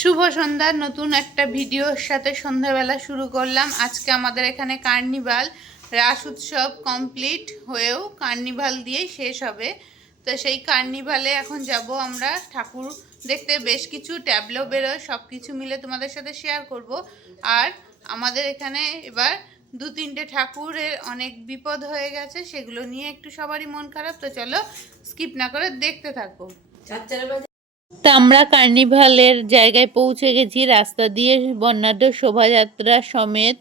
শুভ সন্ধ্যার নতুন একটা ভিডিওর সাথে সন্ধ্যাবেলা শুরু করলাম। আজকে আমাদের এখানে কার্নিভাল, রাস উৎসব কমপ্লিট হয়েও কার্নিভাল দিয়েই শেষ হবে। তো সেই কার্নিভালে এখন যাব আমরা ঠাকুর দেখতে। বেশ কিছু ট্যাবলো বেরোয় সব কিছু মিলে তোমাদের সাথে শেয়ার করব। আর আমাদের এখানে এবার দু তিনটে ঠাকুরের অনেক বিপদ হয়ে গেছে, সেগুলো নিয়ে একটু সবারই মন খারাপ। তো চলো স্কিপ না করে দেখতে থাকো। তা আমরা কার্নিভালের জায়গায় পৌঁছে গেছি, রাস্তা দিয়ে বর্ণাঢ্য শোভাযাত্রা সমেত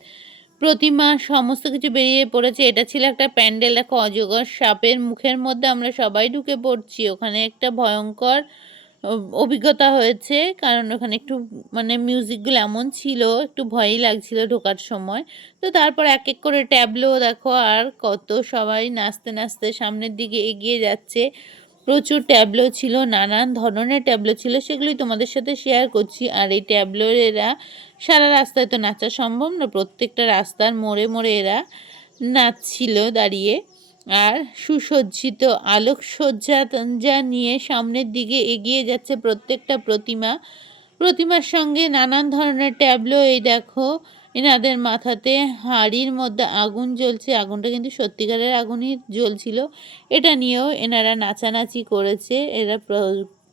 প্রতিমা সমস্ত কিছু বেরিয়ে পড়েছে। এটা ছিল একটা প্যান্ডেল দেখো অজগর সাপের মুখের মধ্যে আমরা সবাই ঢুকে পড়ছি। ওখানে একটা ভয়ঙ্কর অভিজ্ঞতা হয়েছে, কারণ ওখানে একটু মানে মিউজিকগুলো এমন ছিল, একটু ভয়ই লাগছিল ঢোকার সময়। তো তারপর এক এক করে ট্যাবলো দেখো আর কত সবাই নাচতে নাচতে সামনের দিকে এগিয়ে যাচ্ছে। প্রচুর ট্যাবলো ছিল, নানান ধরনের ট্যাবলো ছিল সেগুলি তোমাদের সাথে শেয়ার করছি। আর এই ট্যাবলোর সারা রাস্তায় তো নাচা সম্ভব না, প্রত্যেকটা রাস্তার মোড়ে মোড়ে এরা নাচছিল দাঁড়িয়ে। আর সুসজ্জিত আলোকসজ্জা যা নিয়ে সামনের দিকে এগিয়ে যাচ্ছে প্রত্যেকটা প্রতিমা, প্রতিমার সঙ্গে নানান ধরনের ট্যাবলো, এই দেখো এনাদের মাথাতে হাড়ির মধ্যে আগুন জ্বলছে। আগুনটা কিন্তু সত্যিকারের আগুনই জ্বলছিল। এটা নিয়েও এনারা নাচানাচি করেছে। এরা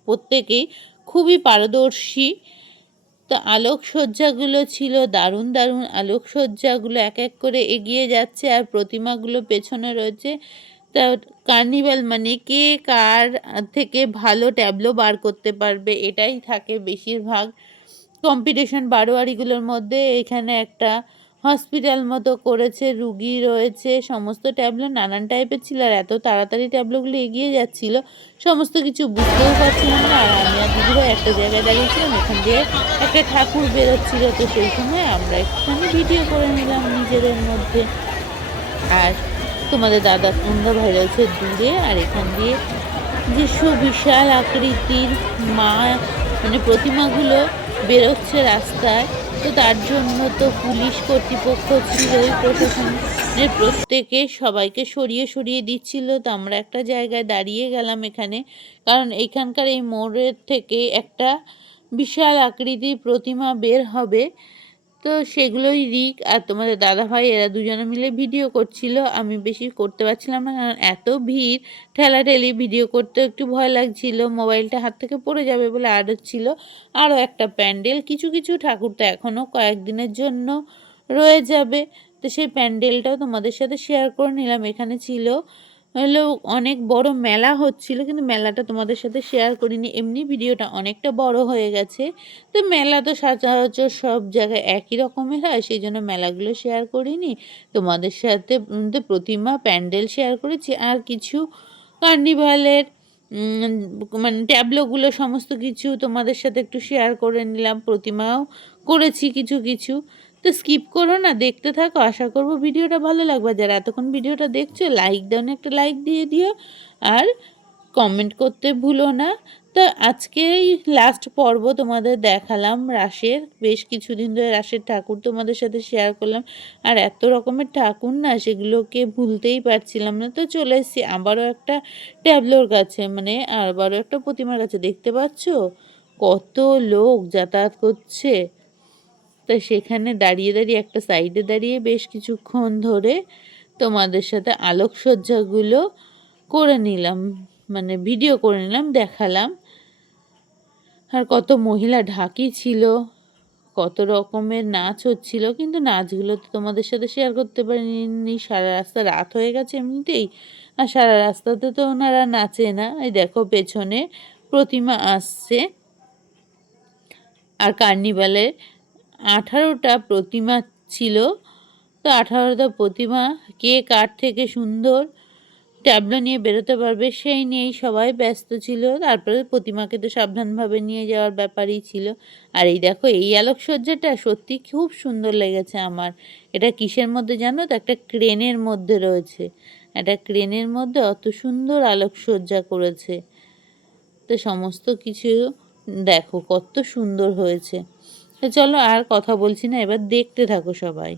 প্রত্যেকেই খুবই পারদর্শী। তো আলোকসজ্জাগুলো ছিল দারুণ দারুণ আলোকসজ্জাগুলো এক এক করে এগিয়ে যাচ্ছে আর প্রতিমাগুলো পেছনে রয়েছে। তা কার্নিভাল মানে কে কার থেকে ভালো ট্যাবলো বার করতে পারবে? এটাই থাকে বেশিরভাগ। কম্পিটিশন বারোয়ারিগুলোর মধ্যে এখানে একটা হসপিটাল মতো করেছে, রুগী রয়েছে, সমস্ত ট্যাবলো নানান টাইপের ছিল আর এত তাড়াতাড়ি ট্যাবলোগুলো এগিয়ে যাচ্ছিল, সমস্ত কিছু বুঝতেও পারছিলাম না আর আমি আর দিদিভাই একটা জায়গায় দাঁড়িয়েছিলাম এখান দিয়ে একটা ঠাকুর বেরোচ্ছিল, তো সেই সময় আমরা একটুখানি ভিডিও করে নিলাম নিজেদের মধ্যে। আর তোমাদের দাদা সন্ধ্যা ভাই রয়েছে দূরে আর এখান দিয়ে যে সুবিশাল আকৃতির মা মানে প্রতিমাগুলো বেরোচ্ছে রাস্তায়। তো তার জন্য তো পুলিশ কর্তৃপক্ষ ছিল, ওই প্রশাসনের প্রত্যেকে সবাইকে সরিয়ে সরিয়ে দিচ্ছিল। তো আমরা একটা জায়গায় দাঁড়িয়ে গেলাম এখানে। কারণ এখানকার এই মোড়ের থেকে একটা বিশাল আকৃতির প্রতিমা বের হবে। তো সেগুলোই রিক আর তোমাদের দাদা ভাই এরা দুজনে মিলে ভিডিও করছিল। আমি বেশি করতে পারছিলাম না, কারণ এত ভিড়, ঠেলাঠেলি ভিডিও করতে একটু ভয় লাগছিল, মোবাইলটা হাত থেকে পড়ে যাবে বলে আর ছিল। আরও একটা প্যান্ডেল, কিছু কিছু ঠাকুর তো এখনও কয়েকদিনের জন্য রয়ে যাবে। তো সেই প্যান্ডেলটাও তোমাদের সাথে শেয়ার করে নিলাম, এখানে ছিল। হলো অনেক বড় মেলা হচ্ছিল, কিন্তু মেলাটা তোমাদের সাথে শেয়ার করিনি। এমনি ভিডিওটা অনেকটা বড় হয়ে গেছে। তো মেলা তো সচরাচর সব জায়গায় একই রকমের হয়, সেই জন্য মেলাগুলো শেয়ার করিনি। তোমাদের সাথে প্রতিমা প্যান্ডেল শেয়ার করেছি, আর কিছু কার্নিভালের মানে ট্যাবলোগুলো সমস্ত কিছু তোমাদের সাথে একটু শেয়ার করে নিলাম। প্রতিমাও করেছি কিছু কিছু। তো স্কিপ করো না, দেখতে থাকো। আশা করব ভিডিওটা ভালো লাগবে। যারা এতক্ষণ ভিডিওটা দেখছ লাইক দাও না, একটা লাইক দিয়ে দিও। আর কমেন্ট করতে ভুলো না। তো আজকেই লাস্ট পর্ব তোমাদের দেখালাম রাসের। বেশ কিছুদিন ধরে রাসের ঠাকুর তোমাদের সাথে শেয়ার করলাম। আর এত রকমের ঠাকুর না, সেগুলোকে ভুলতেই পারছিলাম না। তো চলে এসেছি, আবারও একটা ট্যাবলোর কাছে মানে আবারও একটা প্রতিমার কাছে দেখতে পাচ্ছ? কত লোক যাতায়াত করছে। তা সেখানে দাঁড়িয়ে দাঁড়িয়ে একটা সাইডে দাঁড়িয়ে বেশ কিছুক্ষণ ধরে তোমাদের সাথে আলোকসজ্জাগুলো করে নিলাম মানে ভিডিও করে নিলাম, দেখালাম। আর কত মহিলা ঢাকি ছিল, কত রকমের নাচ হচ্ছিল, কিন্তু নাচগুলো তো তোমাদের সাথে শেয়ার করতে পারিনি। সারা রাস্তা রাত হয়ে গেছে এমনিতেই, আর সারা রাস্তাতে তো ওনারা নাচে না। এই দেখো পেছনে প্রতিমা আসছে, আর কার্নিভালে আঠারোটা প্রতিমা ছিল। তো আঠারোটা প্রতিমা কে কার থেকে সুন্দর ট্যাবলো নিয়ে বেরোতে পারবে সেই নিয়েই সবাই ব্যস্ত ছিল। তারপরে প্রতিমাকে তো সাবধানভাবে নিয়ে যাওয়ার ব্যাপারই ছিল। আর এই দেখো, এই আলোকসজ্জাটা সত্যি খুব সুন্দর লেগেছে আমার। এটা কিসের মধ্যে জানো? তো একটা ক্রেনের মধ্যে রয়েছে। একটা ক্রেনের মধ্যে অত সুন্দর আলোকসজ্জা করেছে। তো সমস্ত কিছু দেখো, কত সুন্দর হয়েছে। তো চলো আর কথা বলছি না এবার দেখতে থাকো সবাই।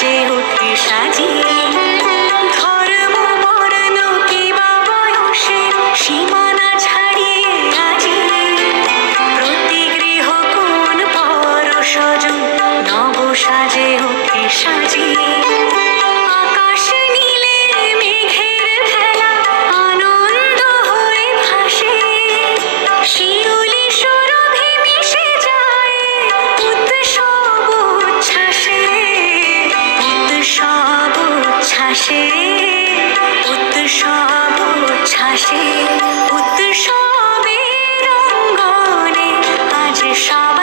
Gucci, Louis উৎসব উচ্ছ্বাসে উৎসবের অঙ্গনে আজ সবার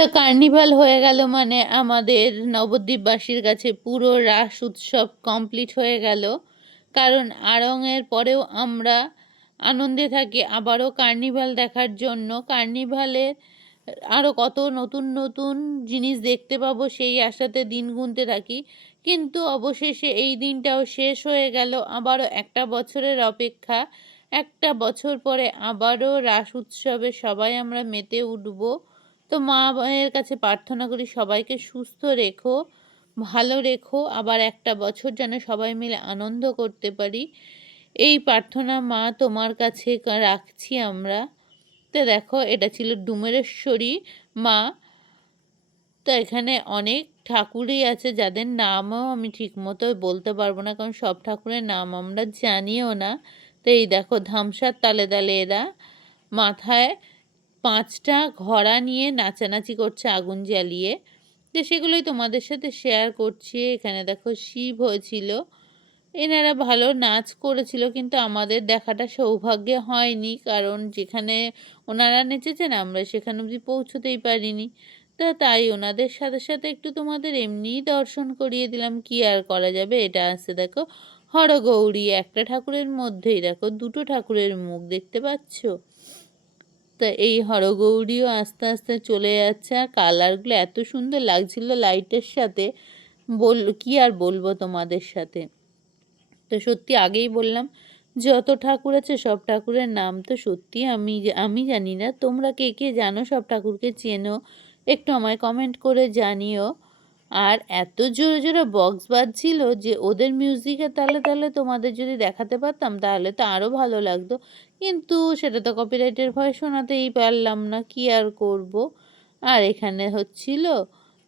তা কার্নিভাল হয়ে গেল মানে আমাদের নবদ্বীপবাসীর কাছে পুরো রাস উৎসব কমপ্লিট হয়ে গেল। কারণ আড়ংয়ের পরেও আমরা আনন্দে থাকি। আবারও কার্নিভাল দেখার জন্য। কার্নিভালের আরও কত নতুন নতুন জিনিস দেখতে পাবো সেই আশাতে দিন গুনতে থাকি। কিন্তু অবশেষে এই দিনটাও শেষ হয়ে গেল। আবারও একটা বছরের অপেক্ষা। একটা বছর পরে আবারও রাস উৎসবে সবাই আমরা মেতে উঠবো। তো মা মায়ের কাছে প্রার্থনা করি সবাইকে সুস্থ রেখো, ভালো রেখো, আবার একটা বছর যেন সবাই মিলে আনন্দ করতে পারি। এই প্রার্থনা মা তোমার কাছে রাখছি আমরা। তো দেখো এটা ছিল ডুমেরেশ্বরী মা। তো এখানে অনেক ঠাকুরই আছে যাদের নামও আমি ঠিকমতো বলতে পারব না, কারণ সব ঠাকুরের নাম আমরা জানিও না। তো এই দেখো ধামসার তালে তালে এরা মাথায় পাঁচটা ঘোড়া নিয়ে নাচানাচি করছে আগুন জ্বালিয়ে। তো সেগুলোই তোমাদের সাথে শেয়ার করছি। এখানে দেখো শিব হয়েছিল। এনারা ভালো নাচ করেছিল, কিন্তু আমাদের দেখাটা সৌভাগ্যে হয়নি, কারণ যেখানে ওনারা নেচেছেন আমরা সেখানে অবধি পৌঁছতেই পারিনি। তা তাই ওনাদের সাথে সাথে একটু তোমাদের এমনিই দর্শন করিয়ে দিলাম, কি আর করা যাবে? এটা আছে দেখো, হরগৌরী, একটা ঠাকুরের মধ্যেই। দেখো, দুটো ঠাকুরের মুখ, দেখতে পাচ্ছো? তা এই হরগৌরীও আস্তে আস্তে চলে যাচ্ছে। আর কালারগুলো এত সুন্দর লাগছিল লাইটের সাথে। বল, কি আর বলব তোমাদের সাথে? তো সত্যি আগেই বললাম, যত ঠাকুর আছে সব ঠাকুরের নাম তো সত্যি আমি আমি জানি না। তোমরা কে কে জানো সব ঠাকুরকে চেনো? একটু আমায় কমেন্ট করে জানিও। আর এত জোরে জোরে বক্স বাজছিল যে ওদের মিউজিকের তালে তালে তোমাদের যদি দেখাতে পারতাম, তাহলে তো আরও ভালো লাগতো। কিন্তু সেটা তো কপিরাইটের ভয় শোনাতেই পারলাম না, কি আর করব? আর এখানে হচ্ছিল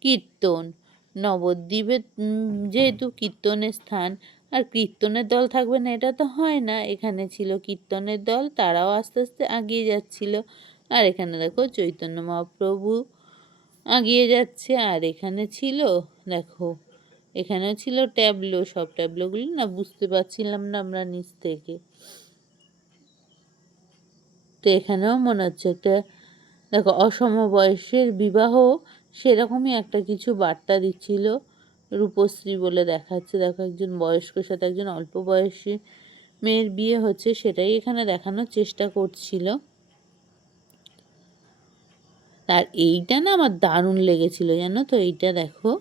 কীর্তন। নবদ্বীপে যেহেতু কীর্তনের স্থান, আর কীর্তনের দল থাকবে না, এটা তো হয় না। এখানে ছিল কীর্তনের দল, তারাও আস্তে আস্তে এগিয়ে যাচ্ছিল। আর এখানে দেখো চৈতন্য মহাপ্রভু এগিয়ে যাচ্ছে। আর এখানে ছিল, দেখো, এখানেও ছিল ট্যাবলো। সব ট্যাবলোগুলো না বুঝতে পারছিলাম না আমরা নিচ থেকে। তো এখানেও মনে হচ্ছে একটা, দেখো, অসম বয়সের বিবাহ, সেরকমই একটা কিছু বার্তা দিচ্ছিল রূপশ্রী বলে দেখাচ্ছে। দেখো, একজন বয়স্কর সাথে একজন অল্প বয়সী মেয়ের বিয়ে হচ্ছে, সেটাই এখানে দেখানোর চেষ্টা করছিল। আর এইটা না আমার দারুণ লেগেছিল, জানো তো? এইটা দেখো।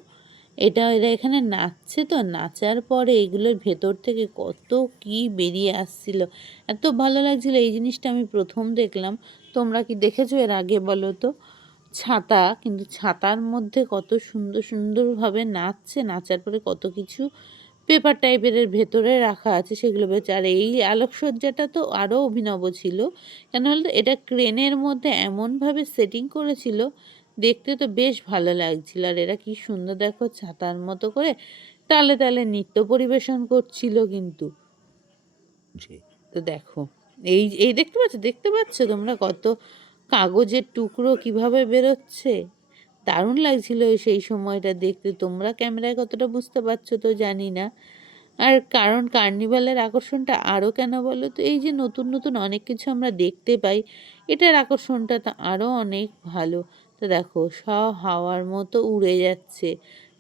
এটা এরা এখানে নাচছে তো, নাচার পরে এগুলোর ভেতর থেকে কত কি বেরিয়ে আসছিল। এত ভালো লাগছিল, এই জিনিসটা আমি প্রথম দেখলাম। তোমরা কি দেখেছ এর আগে বলো তো? ছাতা, কিন্তু ছাতার মধ্যে কত সুন্দর সুন্দরভাবে নাচছে, নাচার পরে কত কিছু পেপার টাইপের ভেতরে রাখা আছে সেগুলো বেশ। আর এই আলোকসজ্জাটা তো আরও অভিনব ছিল। কেন বলতো এটা ক্রেনের মধ্যে এমনভাবে সেটিং করেছিল দেখতে তো বেশ ভালো লাগছিল। আর এরা কি সুন্দর দেখো ছাতার মতো করে তালে তালে নৃত্য পরিবেশন করছিল কিন্তু। তো দেখো এই এই দেখতে পাচ্ছ? দেখতে পাচ্ছ তোমরা কত কাগজের টুকরো কীভাবে বেরোচ্ছে? দারুণ লাগছিল সেই সময়টা দেখতে। তোমরা ক্যামেরায় কতটা বুঝতে পারছ তো জানি না। আর কারণ কার্নিভালের আকর্ষণটা আরও কেন বলো তো? এই যে নতুন নতুন অনেক কিছু আমরা দেখতে পাই, এটার আকর্ষণটা তো আরও অনেক ভালো। তো দেখো, সব হাওয়ার মতো উড়ে যাচ্ছে।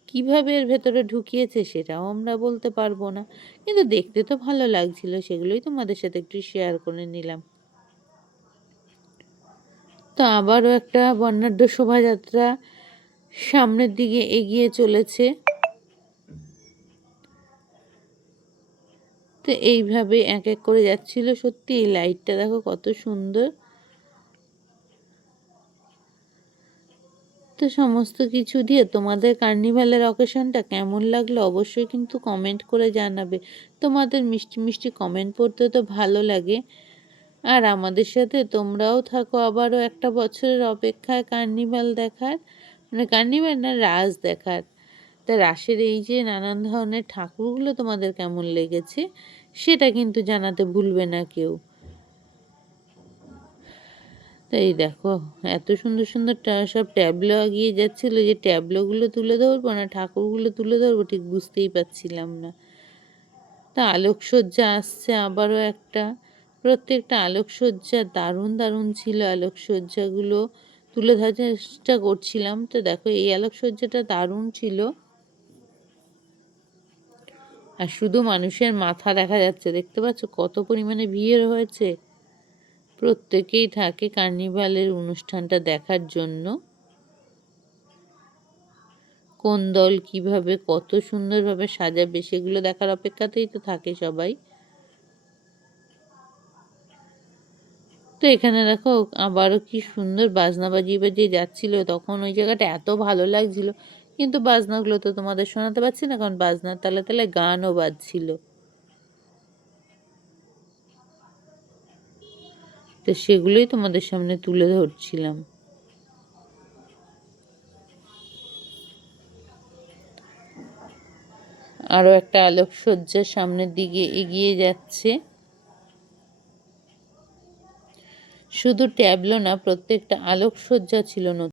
কীভাবে এর ভেতরে ঢুকিয়েছে সেটাও আমরা বলতে পারব না। কিন্তু দেখতে তো ভালো লাগছিল, সেগুলোই তোমাদের সাথে একটু শেয়ার করে নিলাম। তো আবারও একটা বর্ণাঢ্য শোভাযাত্রা সামনের দিকে এগিয়ে চলেছে। তো এইভাবে এক এক করে যাচ্ছিল। সত্যি এই লাইটটা দেখো কত সুন্দর। তো সমস্ত কিছু দিয়ে তোমাদের কার্নিভালের অকেশনটা কেমন লাগল অবশ্যই কিন্তু কমেন্ট করে জানাবে। তোমাদের মিষ্টি মিষ্টি কমেন্ট পড়তে তো ভালো লাগে। আর আমাদের সাথে তোমরাও থাকো, আবারও একটা বছরের অপেক্ষায় কার্নিভাল দেখার মানে কার্নিভাল না, রাস দেখার। তা রাসের এই যে নানান ধরনের ঠাকুরগুলো তোমাদের কেমন লেগেছে, সেটা কিন্তু জানাতে ভুলবে না কেউ। তাই দেখো, এত সুন্দর সুন্দর সব ট্যাবলো এগিয়ে যাচ্ছিল যে ট্যাবলোগুলো তুলে ধরবো না, ঠাকুরগুলো তুলে ধরবো, ঠিক বুঝতেই পারছিলাম না। তা আলোকসজ্জা আসছে আবারও একটা। প্রত্যেকটা আলোকসজ্জা দারুণ দারুণ ছিল। আলোকসজ্জাগুলো তুলে ধরার চেষ্টা করছিলাম। তো দেখো, এই আলোকসজ্জাটা দারুণ ছিল। আর শুধু মানুষের মাথা দেখা যাচ্ছে, দেখতে পাচ্ছ? কত পরিমাণে ভিড় হয়েছে। প্রত্যেকেই থাকে কার্নিভালের অনুষ্ঠানটা দেখার জন্য। কোন দল কীভাবে কত সুন্দরভাবে সাজাবে, সেগুলো দেখার অপেক্ষাতেই তো থাকে সবাই। তো এখানে দেখো, আবারও কি সুন্দর বাজনা বাজিয়ে বাজিয়ে যাচ্ছিল। তখন ওই জায়গাটা এত ভালো লাগছিল। কিন্তু বাজনাগুলো তো তোমাদের শোনাতে পারছি না, কারণ বাজনার তালে তালে গানও বাজছিল। তো সেগুলোই তোমাদের সামনে তুলে ধরছিলাম। আরও একটা আলোকসজ্জার সামনের দিকে এগিয়ে যাচ্ছে। শুধু ট্যাবলো না প্রত্যেকটা আলোকসজ্জা ছিল নতুন।